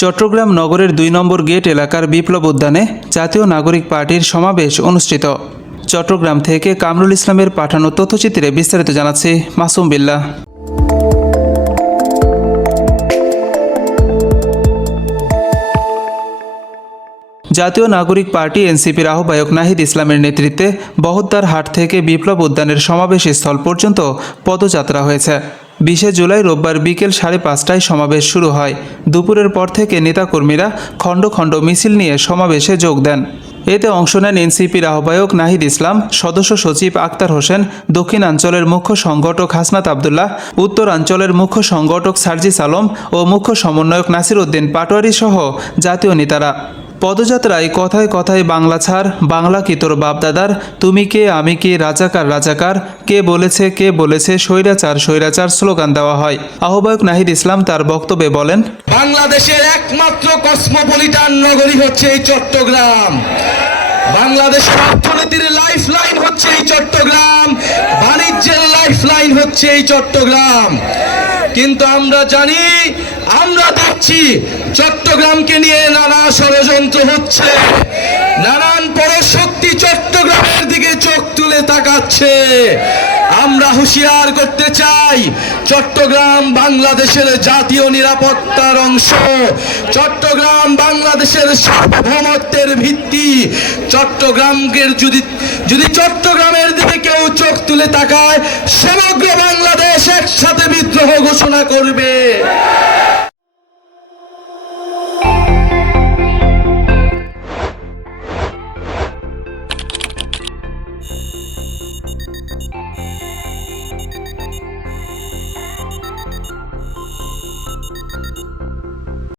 চট্টগ্রাম নগরের ২ নম্বর গেট এলাকার বিপ্লব উদ্যানে জাতীয় নাগরিক পার্টির সমাবেশ অনুষ্ঠিত। চট্টগ্রাম থেকে কামরুল ইসলামের পাঠানো তথ্যচিত্রে বিস্তারিত জানাচ্ছি মাসুম বিল্লাহ। জাতীয় নাগরিক পার্টি এনসিপির আহ্বায়ক নাহিদ ইসলামের নেতৃত্বে বহদ্দার হাট থেকে বিপ্লব উদ্যানের সমাবেশ স্থল পর্যন্ত পদযাত্রা হয়েছে। ২০ জুলাই রোববার বিকেল ৫:৩০টায় সমাবেশ শুরু হয়। দুপুরের পর থেকে নেতাকর্মীরা খণ্ড খণ্ড মিছিল নিয়ে সমাবেশে যোগ দেন। এতে অংশ নেন এনসিপির আহ্বায়ক নাহিদ ইসলাম, সদস্য সচিব আক্তার হোসেন, দক্ষিণাঞ্চলের মুখ্য সংগঠক হাসনাত আবদুল্লাহ, উত্তরাঞ্চলের মুখ্য সংগঠক সার্জিস আলম ও মুখ্য সমন্বয়ক নাসির উদ্দিন পাটোয়ারি সহ জাতীয় নেতারা। পদযাত্রায় কথায় কথায় বাংলা ছাড়, বাংলা কি তোর বাপদাদার, তুমি কে আমি কে, রাজাকার রাজাকার, কে বলেছে স্বৈরাচার স্বৈরাচার স্লোগান দেওয়া হয়। আহ্বায়ক নাহিদ ইসলাম তার বক্তব্যে বলেন, বাংলাদেশের একমাত্র কসমোপলিটান নগরী হচ্ছে এই চট্টগ্রাম। বাংলাদেশের অর্থনীতির লাইফ লাইন হচ্ছে এই চট্টগ্রাম, বাণিজ্যের লাইফ লাইন হচ্ছে এই চট্টগ্রাম। কিন্তু আমরা জানি, আমরা দেখছি চট্টগ্রামকে নিয়ে নানা ষড়যন্ত্র হচ্ছে, নানান পরশক্তি চট্টগ্রামের দিকে চোখ তুলে তাকাচ্ছে। আমরা হুঁশিয়ার করতে চাই, চট্টগ্রাম বাংলাদেশের জাতীয় নিরাপত্তার অংশ, চট্টগ্রাম বাংলাদেশের সার্বভৌমত্বের ভিত্তি। চট্টগ্রামকে যদি চট্টগ্রামের দিকে কেউ চোখ তুলে তাকায়, সমগ্র বাংলাদেশ একসাথে বিদ্রোহ ঘোষণা করবে।